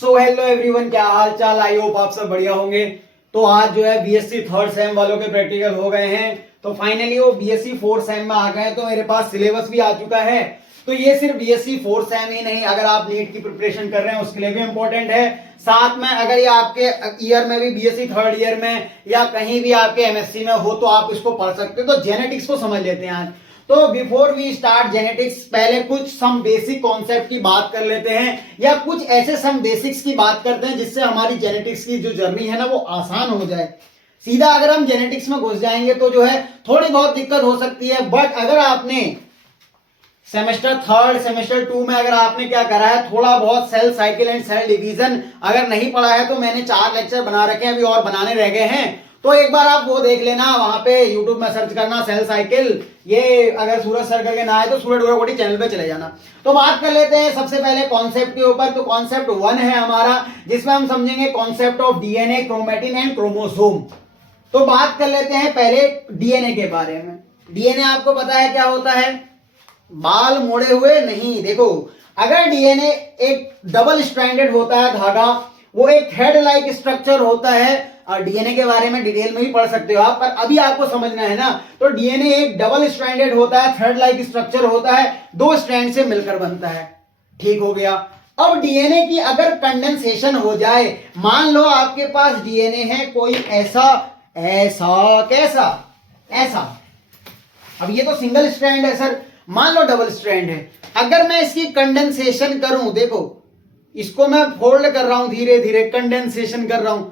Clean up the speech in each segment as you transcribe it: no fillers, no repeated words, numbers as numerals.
So hello everyone, क्या हाल चाल। I hope आप सब बढ़िया होंगे। तो आज जो है बीएससी थर्ड सेम वालों के प्रैक्टिकल हो गए हैं, तो फाइनली वो बीएससी फोर्थ सेम में आ गए हैं। तो मेरे पास सिलेबस भी आ चुका है। तो ये सिर्फ बीएससी फोर्थ सेम ही नहीं, अगर आप नीट की प्रिपरेशन कर रहे हैं उसके लिए भी इंपॉर्टेंट है। साथ में अगर ये आपके ईयर में भी बीएससी थर्ड ईयर में या कहीं भी आपके एमएससी में हो तो आप इसको पढ़ सकते हो। तो जेनेटिक्स को समझ लेते हैं आज। तो बिफोर वी स्टार्ट जेनेटिक्स, पहले कुछ सम बेसिक कॉन्सेप्ट की बात कर लेते हैं, या कुछ ऐसे सम बेसिक्स की बात करते हैं जिससे हमारी जेनेटिक्स की जो जर्नी है ना वो आसान हो जाए। सीधा अगर हम जेनेटिक्स में घुस जाएंगे तो जो है थोड़ी बहुत दिक्कत हो सकती है। बट अगर आपने सेमेस्टर थर्ड सेमेस्टर टू में अगर आपने क्या करा है, थोड़ा बहुत cell cycle and cell division अगर नहीं पढ़ा है, तो मैंने 4 लेक्चर बना रखे हैं, अभी और बनाने रह गए हैं। तो एक बार आप वो देख लेना, वहां पे YouTube में सर्च करना सेल साइकिल। ये अगर सूरज सर करके ना आए तो सूरज डोराकोटी चैनल पे चले जाना। तो बात कर लेते हैं सबसे पहले कॉन्सेप्ट के ऊपर। तो कॉन्सेप्ट 1 है हमारा, जिसमें हम समझेंगे concept of DNA, chromatin and chromosome. तो बात कर लेते हैं पहले डीएनए के बारे में। डीएनए आपको पता है क्या होता है? बाल मोड़े हुए नहीं। देखो, अगर डीएनए एक डबल स्ट्रैंडेड होता है धागा, वो एक हेड लाइक स्ट्रक्चर होता है। और डीएनए के बारे में डिटेल में भी पढ़ सकते हो आप, पर अभी आपको समझना है ना। तो डीएनए एक डबल स्ट्रैंडेड होता है, थ्रेड लाइक स्ट्रक्चर होता है, 2 स्ट्रैंड से मिलकर बनता है। ठीक हो गया। अब डीएनए की अगर कंडेंसेशन हो जाए, मान लो आपके पास डीएनए है कोई ऐसा ऐसा कैसा ऐसा। अब ये तो सिंगल स्ट्रैंड है सर, मान लो डबल स्ट्रैंड है। अगर मैं इसकी कंडेंसेशन करूं, देखो इसको मैं फोल्ड कर रहा हूं, धीरे धीरे कंडेंसेशन कर रहा हूं।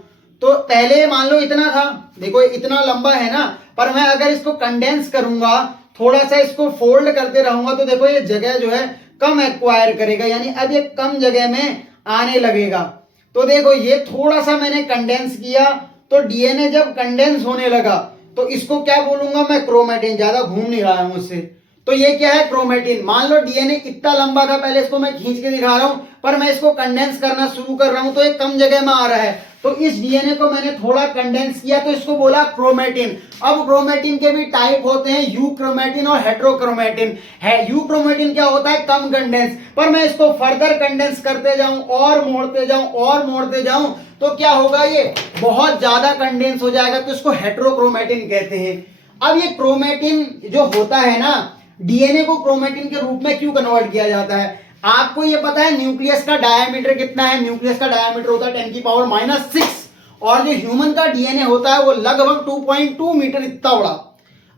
तो पहले मान लो इतना था, देखो इतना लंबा है ना, पर मैं अगर इसको कंडेंस करूंगा, थोड़ा सा इसको फोल्ड करते रहूंगा, तो देखो ये जगह जो है कम एक्वायर करेगा, यानी अब ये कम जगह में आने लगेगा। तो देखो ये थोड़ा सा मैंने कंडेंस किया, तो डीएनए जब कंडेंस होने लगा तो इसको क्या बोलूंगा मैं? क्रोमेटिन। ज्यादा घूम नहीं रहा है मुझसे। तो ये क्या है? क्रोमेटिन। मान लो डीएनए इतना लंबा था, पहले इसको मैं खींच के दिखा रहा हूं, पर मैं इसको कंडेंस करना शुरू कर रहा हूं तो ये कम जगह में आ रहा है। तो इस डीएनए को मैंने थोड़ा कंडेंस किया, तो इसको बोला क्रोमेटिन। अब क्रोमेटिन के भी टाइप होते हैं, यूक्रोमेटिन और हेट्रोक्रोमेटिन। है यूक्रोमेटिन क्या होता है? कम कंडेंस। पर मैं इसको फर्दर कंडेंस करते जाऊं और मोड़ते जाऊं और मोड़ते जाऊं तो क्या होगा? ये बहुत ज्यादा कंडेंस हो जाएगा, तो इसको हेट्रोक्रोमेटिन कहते हैं। अब ये क्रोमेटिन जो होता है ना, डीएनए को क्रोमेटिन के रूप में क्यों कन्वर्ट किया जाता है? आपको ये पता है न्यूक्लियस का डायमीटर कितना है? न्यूक्लियस का डायमीटर होता है 10⁻⁻⁶, और जो ह्यूमन का डीएनए होता है वो लगभग 2.2 मीटर इतना बड़ा।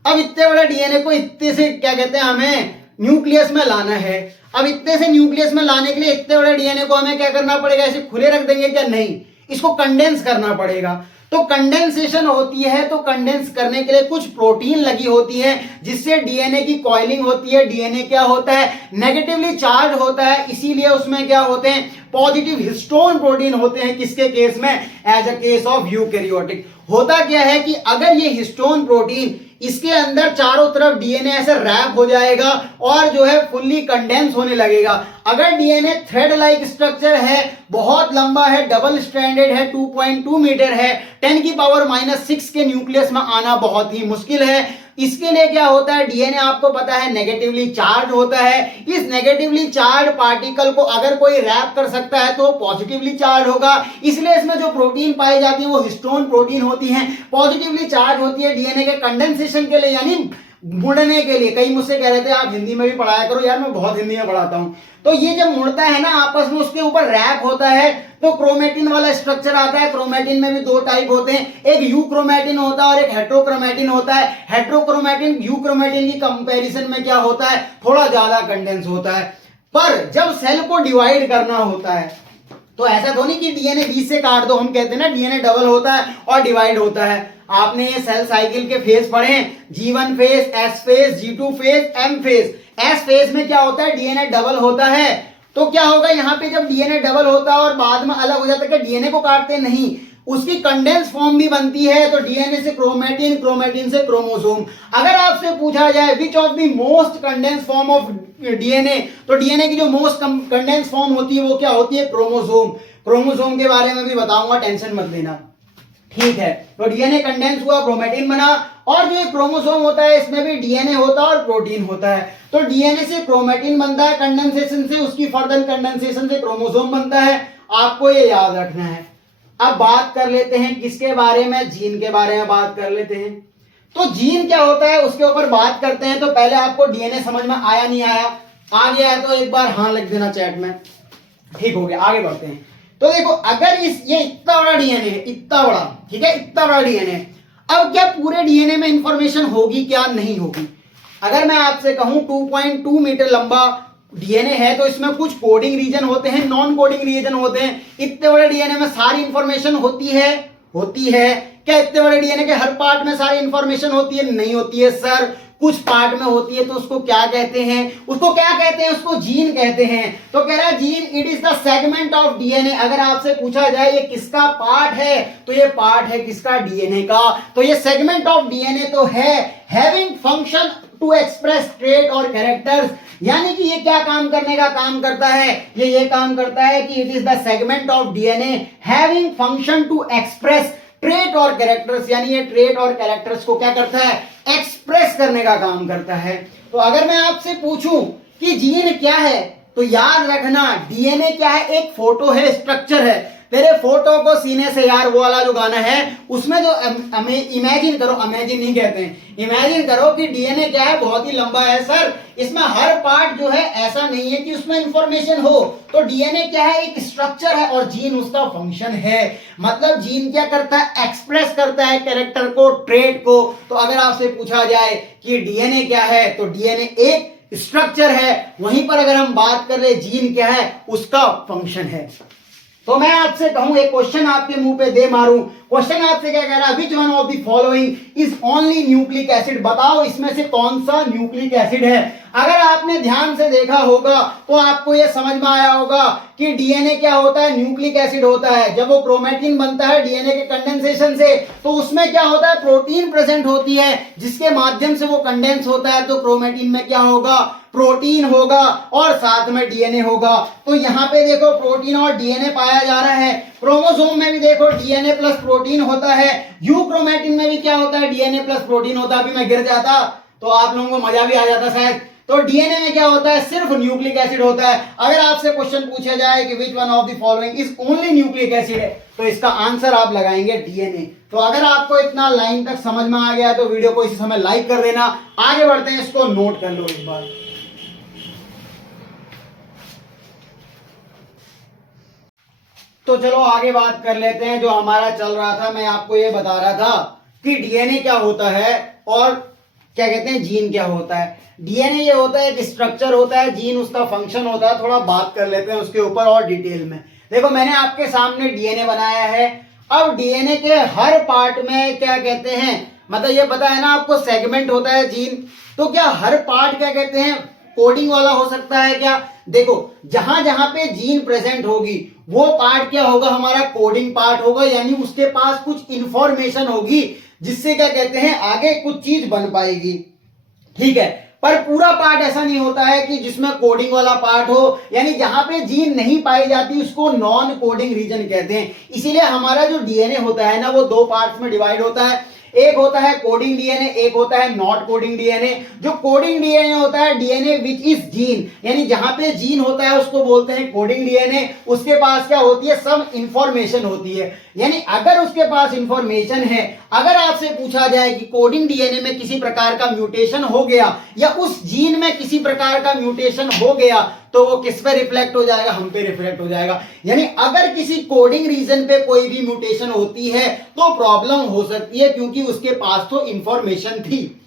अब इतने बड़े डीएनए को इतने से क्या कहते हैं, हमें न्यूक्लियस में लाना है। अब इतने से न्यूक्लियस में लाने के लिए इतने बड़े डीएनए को हमें क्या करना पड़ेगा? ऐसे खुले रख देंगे क्या? नहीं, इसको कंडेंस करना पड़ेगा। तो कंडेंसेशन होती है, तो कंडेंस करने के लिए कुछ प्रोटीन लगी होती है, जिससे डीएनए की कॉइलिंग होती है। डीएनए क्या होता है? नेगेटिवली चार्ज होता है, इसीलिए उसमें क्या होते हैं? पॉजिटिव हिस्टोन प्रोटीन होते हैं। किसके केस में? As a case of eukaryotic. होता क्या है कि अगर ये हिस्टोन प्रोटीन इसके अंदर चारों तरफ डीएनए ऐसे रैप हो जाएगा और जो है फुल्ली कंडेंस होने लगेगा। अगर डीएनए थ्रेड लाइक स्ट्रक्चर है, बहुत लंबा है, डबल स्ट्रैंडेड है, 2.2 मीटर है, 10⁻⁻⁶ के न्यूक्लियस में आना बहुत ही मुश्किल है। इसके लिए क्या होता है? डीएनए आपको पता है नेगेटिवली चार्ज होता है। इस नेगेटिवली चार्ज पार्टिकल को अगर कोई रैप कर सकता है तो पॉजिटिवली चार्ज होगा। इसलिए इसमें जो प्रोटीन पाई जाती है वो हिस्टोन प्रोटीन होती है, पॉजिटिवली चार्ज होती है डीएनए के कंडेंसेशन के लिए, यानी मुड़ने के लिए। कई मुझसे कह रहे थे आप हिंदी में भी पढ़ाया करो। यार मैं बहुत हिंदी में पढ़ाता हूं। तो ये जब मुड़ता है ना आपस में, उसके ऊपर रैप होता है, तो क्रोमेटिन वाला स्ट्रक्चर आता है। क्रोमेटिन में भी 2 टाइप होते हैं, एक यूक्रोमेटिन होता है और एक हेट्रोक्रोमेटिन होता है। हेट्रोक्रोमेटिन यूक्रोमेटिन की कंपैरिजन में क्या होता है? थोड़ा ज्यादा कंडेंस होता है। पर जब सेल को डिवाइड करना होता है तो ऐसा तो नहीं कि डीएनए 20 से काट दो। हम कहते हैं ना डीएनए डबल होता है और डिवाइड होता है। आपने ये सेल साइकिल के फेज पढ़े, G1 phase, S phase, G2 phase, M phase. S phase में क्या होता है? डीएनए डबल होता है। तो क्या होगा यहाँ पे? जब डीएनए डबल होता है और बाद में अलग हो जाता है, क्या डीएनए को काटते नहीं, उसकी कंडेंस फॉर्म भी बनती है। तो डीएनए से क्रोमेटिन, क्रोमेटिन से क्रोमोसोम। अगर आपसे पूछा जाए which of the most condense form of DNA, तो डीएनए की जो मोस्ट कंडेंस फॉर्म होती है वो क्या होती है? क्रोमोसोम। क्रोमोसोम के बारे में भी बताऊंगा, टेंशन मत लेना। ठीक है, तो डीएनए कंडेंस हुआ, क्रोमेटिन बना, और जो क्रोमोसोम होता है इसमें भी डीएनए होता है और प्रोटीन होता है। तो डीएनए से क्रोमेटिन बनता है कंडेंसेशन से, उसकी फर्दर कंडेंसेशन से क्रोमोसोम बनता है। आपको ये याद रखना है। अब बात कर लेते हैं किसके बारे में, जीन के बारे में बात कर लेते हैं। तो जीन क्या होता है उसके ऊपर बात करते हैं। तो पहले आपको डीएनए समझ में आया नहीं आया? आ गया है तो एक बार हाँ लिख देना चैट में। ठीक हो गया, आगे बढ़ते हैं। तो देखो अगर ये इतना बड़ा डीएनए है, इतना बड़ा, ठीक है, इतना बड़ा डीएनए, अब क्या पूरे डीएनए में इंफॉर्मेशन होगी क्या? नहीं होगी। अगर मैं आपसे कहूं 2.2 मीटर लंबा डीएनए है तो इसमें कुछ कोडिंग रीजन होते हैं, नॉन कोडिंग रीजन होते हैं। इतने बड़े डीएनए में सारी इंफॉर्मेशन होती है? होती है। क्या इतने बड़े डीएनए के हर पार्ट में सारी इंफॉर्मेशन होती है? नहीं होती है सर, कुछ पार्ट में होती है। तो उसको क्या कहते हैं? उसको क्या कहते हैं? उसको जीन कहते हैं। तो कह रहा है gene it is the segment of DNA. अगर आपसे पूछा जाए ये किसका पार्ट है, तो ये पार्ट है किसका? डीएनए का। तो ये सेगमेंट ऑफ डीएनए तो है having function to express trait और कैरेक्टर्स, यानी कि ये क्या काम करने का काम करता है? ये काम करता है कि it is the segment of DNA having function to express trait और कैरेक्टर्स, यानी ये ट्रेट और कैरेक्टर्स को क्या करता है? एक्सप्रेस करने का काम करता है। तो अगर मैं आपसे पूछूं कि जीन क्या है, तो याद रखना डीएनए क्या है? एक फोटो है, स्ट्रक्चर है। तेरे फोटो को सीने से यार, वो वाला जो गाना है उसमें जो इमेजिन करो, इमेजिन नहीं कहते हैं, इमेजिन करो कि डीएनए क्या है? बहुत ही लंबा है सर, इसमें हर पार्ट जो है ऐसा नहीं है कि उसमें इंफॉर्मेशन हो। तो डीएनए क्या है? एक स्ट्रक्चर है और जीन उसका फंक्शन है। मतलब जीन क्या करता है? एक्सप्रेस करता है कैरेक्टर को, ट्रेट को। तो अगर आपसे पूछा जाए कि डीएनए क्या है, तो डीएनए एक स्ट्रक्चर है। वहीं पर अगर हम बात कर रहे जीन क्या है, उसका फंक्शन है। तो मैं आपसे कहूं, एक क्वेश्चन आपके मुंह पे दे मारूं। क्वेश्चन आपसे क्या कह रहा है? Which one of the following is only nucleic acid? बताओ इसमें से कौन सा न्यूक्लिक एसिड है। अगर आपने ध्यान से देखा होगा तो आपको यह समझ में आया होगा कि डीएनए क्या होता है? न्यूक्लिक एसिड होता है। जब वो क्रोमैटिन बनता है डीएनए के कंडेंसेशन से, तो उसमें क्या होता है? प्रोटीन प्रेजेंट होती है जिसके माध्यम से वो कंडेंस होता है। तो क्रोमैटिन में क्या होगा? प्रोटीन होगा और साथ में डीएनए होगा। तो यहां पे देखो प्रोटीन और डीएनए पाया जा रहा है। क्रोमोसोम में भी देखो डीएनए प्लस प्रोटीन होता है। यूक्रोमैटिन में भी क्या होता है? डीएनए प्लस प्रोटीन होता है। अभी मैं गिर जाता तो आप लोगों को मजा भी आ जाता शायद। तो डीएनए में क्या होता है? सिर्फ न्यूक्लिक एसिड होता है। अगर आपसे क्वेश्चन पूछा जाए कि which one of the following is only nucleic acid है, तो इसका आंसर आप लगाएंगे डीएनए। तो अगर आपको इतना लाइन तक समझ में आ गया तो वीडियो को इसी समय लाइक कर देना। आगे बढ़ते हैं, इसको नोट कर लो एक बार। तो चलो आगे बात कर लेते हैं। जो हमारा चल रहा था, मैं आपको ये बता रहा था कि डीएनए क्या होता है और क्या कहते हैं जीन क्या होता है। डीएनए ये होता है कि स्ट्रक्चर होता है, जीन उसका फंक्शन होता है। थोड़ा बात कर लेते हैं उसके ऊपर और डिटेल में। देखो मैंने आपके सामने डीएनए बनाया है। अब डीएनए के हर पार्ट में क्या कहते हैं, मतलब ये पता है ना आपको, सेगमेंट होता है जीन। तो क्या हर पार्ट क्या कहते हैं? कोडिंग वाला हो सकता है क्या? देखो जहां जहां पे जीन प्रेजेंट होगी वो पार्ट क्या होगा? हमारा कोडिंग पार्ट होगा, यानी उसके पास कुछ इंफॉर्मेशन होगी जिससे क्या कहते हैं आगे कुछ चीज बन पाएगी। ठीक है, पर पूरा पार्ट ऐसा नहीं होता है कि जिसमें कोडिंग वाला पार्ट हो, यानी जहां पे जीन नहीं पाई जाती उसको नॉन कोडिंग रीजन कहते हैं। इसीलिए हमारा जो डीएनए होता है ना, वो दो पार्ट्स में डिवाइड होता है। एक होता है कोडिंग डीएनए, एक होता है नॉट कोडिंग डीएनए। जो कोडिंग डीएनए होता है, डीएनए विच इज जीन, यानी जहां पे जीन होता है उसको बोलते हैं कोडिंग डीएनए। उसके पास क्या होती है? सब इंफॉर्मेशन होती है। यानी अगर उसके पास इंफॉर्मेशन है, अगर आपसे पूछा जाए कि कोडिंग डीएनए में किसी प्रकार का म्यूटेशन हो गया या उस जीन में किसी प्रकार का म्यूटेशन हो गया, तो वो किस पे रिफ्लेक्ट हो जाएगा? हम पे रिफ्लेक्ट हो जाएगा। यानी अगर किसी कोडिंग रीजन पे कोई भी म्यूटेशन होती है तो प्रॉब्लम हो सकती है, क्योंकि उसके पास तो इंफॉर्मेशन थी।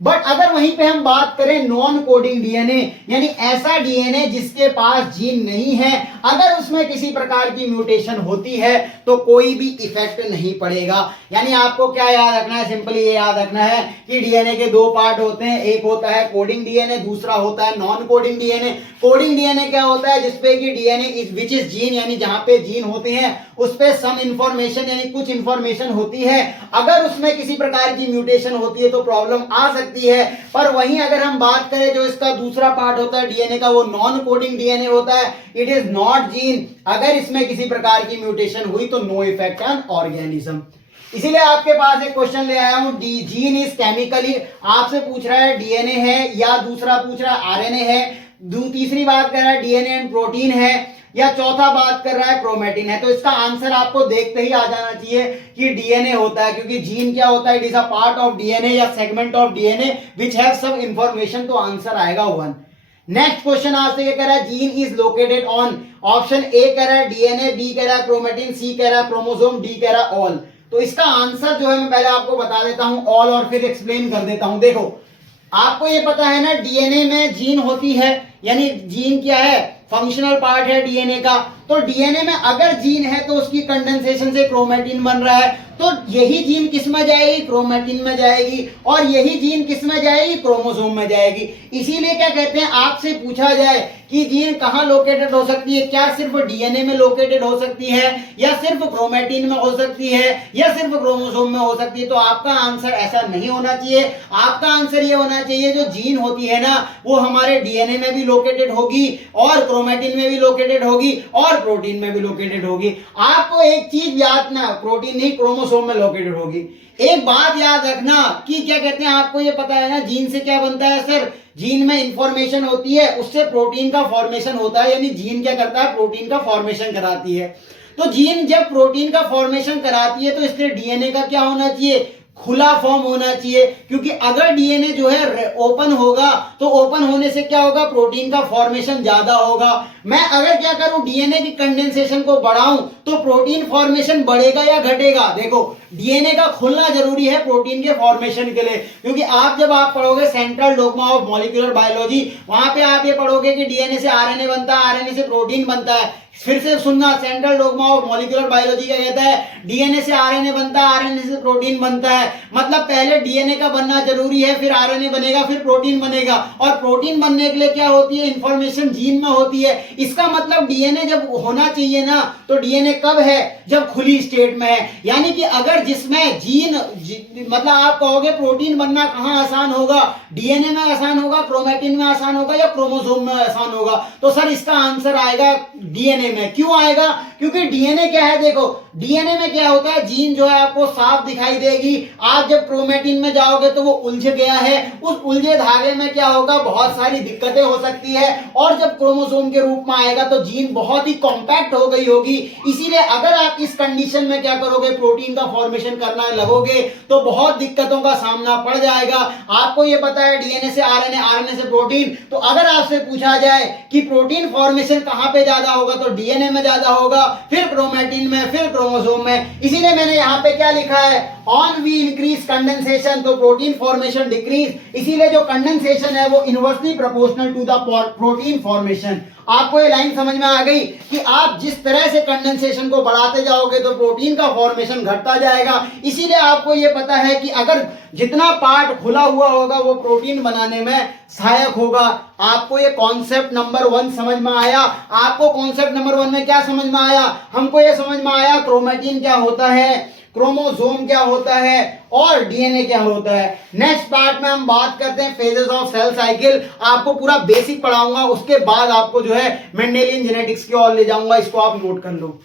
बट अगर वहीं पे हम बात करें नॉन कोडिंग डीएनए, यानी ऐसा डीएनए जिसके पास जीन नहीं है, अगर उसमें किसी प्रकार की म्यूटेशन होती है तो कोई भी इफेक्ट नहीं पड़ेगा। यानी आपको क्या याद रखना है? सिंपली ये याद रखना है कि डीएनए के दो पार्ट होते हैं, एक होता है कोडिंग डीएनए, दूसरा होता है non coding DNA. Coding DNA क्या होता है? जिसपे कि DNA is which is gene, यानी जहां पे जीन होते हैं उस पे सम इंफॉर्मेशन, यानी कुछ इंफॉर्मेशन होती है। अगर उसमें किसी प्रकार की म्यूटेशन होती है तो प्रॉब्लम आ सकती है। पर वहीं अगर हम बात करें जो इसका दूसरा पार्ट होता है डीएनए का, वो नॉन कोडिंग डीएनए होता है। It is not gene. अगर इसमें किसी प्रकार की म्यूटेशन हुई तो नो इफेक्ट ऑन ऑर्गेनिज्म। इसीलिए आपके पास एक क्वेश्चन ले आया हूं, जीन इज केमिकली, आपसे पूछ रहा है डीएनए है या दूसरा पूछ रहा है आरएनए है। तीसरी बात कर रहा है डीएनए एंड प्रोटीन है। या चौथा बात कर रहा है क्रोमेटिन है। तो इसका आंसर आपको देखते ही आ जाना चाहिए कि डीएनए होता है, क्योंकि जीन क्या होता है, it is a part of DNA या segment of DNA which have some information. तो आंसर आएगा 1। नेक्स्ट क्वेश्चन आपसे क्या कह रहा है, gene is located on, option A कह रहा है डीएनए, बी कह रहा है क्रोमेटिन, सी कह रहा है क्रोमोसोम, डी कह रहा है ऑल। तो इसका आंसर जो है मैं पहले आपको बता देता हूं ऑल और फिर एक्सप्लेन कर देता हूं। देखो आपको ये पता है ना डीएनए में जीन होती है, यानी जीन क्या है, फंक्शनल पार्ट है डीएनए का। तो डीएनए में अगर जीन है तो उसकी कंडेंसेशन से क्रोमेटिन बन रहा है, तो यही जीन किस में जाएगी, क्रोमेटिन में जाएगी, और यही जीन किस में जाएगी, क्रोमोसोम में जाएगी। इसीलिए क्या कहते हैं, आपसे पूछा जाए कि जीन कहां लोकेटेड हो सकती है, क्या सिर्फ डीएनए में लोकेटेड हो सकती है, या सिर्फ क्रोमेटिन में हो सकती है, या सिर्फ क्रोमोसोम में हो सकती है, तो आपका आंसर ऐसा नहीं होना चाहिए। आपका आंसर ये होना चाहिए जो जीन होती है ना वो हमारे डीएनए में भी लोकेटेड होगी, और क्रोमेटिन में भी लोकेटेड होगी, और प्रोटीन में भी लोकेटेड होगी। आपको एक चीज याद ना, प्रोटीन नहीं क्रोमोसोम में लोकेटेड होगी। एक बात याद रखना कि क्या कहते हैं, आपको ये पता है ना जीन से क्या बनता है सर, जीन में इंफॉर्मेशन होती है, उससे प्रोटीन का फॉर्मेशन होता है, यानी जीन क्या करता है, प्रोटीन का फॉर्मेशन कराती है। तो जीन जब प्रोटीन का फॉर्मेशन कराती है तो इसलिए डीएनए का क्या होना चाहिए, खुला फॉर्म होना चाहिए, क्योंकि अगर डीएनए जो है ओपन होगा तो ओपन होने से क्या होगा, प्रोटीन का फॉर्मेशन ज्यादा होगा। मैं अगर क्या करूं, डीएनए की कंडेंसेशन को बढ़ाऊं तो प्रोटीन फॉर्मेशन बढ़ेगा या घटेगा। देखो डीएनए का खुलना जरूरी है प्रोटीन के फॉर्मेशन के लिए, क्योंकि जब आप पढ़ोगे central dogma of molecular biology, वहां पे आप ये पढ़ोगे कि डीएनए से आरएनए बनता है, आरएनए से प्रोटीन बनता है। फिर से सुनना, central dogma of molecular biology क्या कहता है, डीएनए से आरएनए बनता है, आरएनए से प्रोटीन बनता है। मतलब पहले डीएनए का बनना जरूरी है, फिर आरएनए बनेगा, फिर प्रोटीन बनेगा, और प्रोटीन बनने के लिए क्या होती है, इंफॉर्मेशन जीन में होती है। इसका मतलब डीएनए जब होना चाहिए ना, तो डीएनए कब है, जब खुली स्टेट में है। यानी कि अगर जिसमें जीन मतलब आप कहोगे प्रोटीन बनना कहां आसान होगा, डीएनए में आसान होगा, क्रोमेटिन में आसान होगा, या क्रोमोसोम में आसान होगा, तो सर इसका आंसर आएगा डीएनए में। क्यों आएगा, क्योंकि डीएनए क्या है, देखो डीएनए में क्या होता है, जीन जो है आपको साफ दिखाई देगी। आप जब क्रोमेटिन में जाओगे तो वो उलझ गया है, उस उलझे धागे में क्या होगा, बहुत सारी दिक्कतें हो सकती है, और जब क्रोमोसोम के रूप में आएगा तो जीन बहुत ही कॉम्पैक्ट हो गई होगी। इसीलिए अगर आप इस कंडीशन में क्या करोगे, प्रोटीन का फॉर्मेशन करना लगोगे तो बहुत दिक्कतों का सामना पड़ जाएगा। आपको ये पता है डीएनए से आरएनए, आरएनए से प्रोटीन, तो अगर आपसे पूछा जाए कि प्रोटीन फॉर्मेशन कहां पे ज्यादा होगा, तो डीएनए में ज्यादा होगा, फिर क्रोमेटिन में, फिर क्रोमोसोम में। इसीलिए मैंने यहाँ पे क्या लिखा है, ऑन वी इंक्रीज कंडेंसेशन तो प्रोटीन फॉर्मेशन डिक्रीज। इसीलिए जो कंडेंसेशन है वो inversely proportional to the protein formation. आपको ये लाइन समझ में आ गई कि आप जिस तरह से कंडेंसेशन को बढ़ाते जाओगे तो प्रोटीन का फॉर्मेशन घटता जाएगा। इसीलिए आपको ये पता है कि अगर जितना पार्ट खुला हुआ होगा वो प्रोटीन बनाने में सहायक होगा। आपको ये कॉन्सेप्ट नंबर 1 समझ में आया। आपको कॉन्सेप्ट नंबर 1 में क्या समझ में आया, हमको ये समझ में आया क्रोमेटिन क्या होता है, क्रोमोसोम क्या होता है, और डीएनए क्या होता है। नेक्स्ट पार्ट में हम बात करते हैं फेजेस ऑफ सेल साइकिल। आपको पूरा बेसिक पढ़ाऊंगा, उसके बाद आपको जो है मेंडेलियन जेनेटिक्स की ओर ले जाऊंगा, इसको आप नोट कर लो।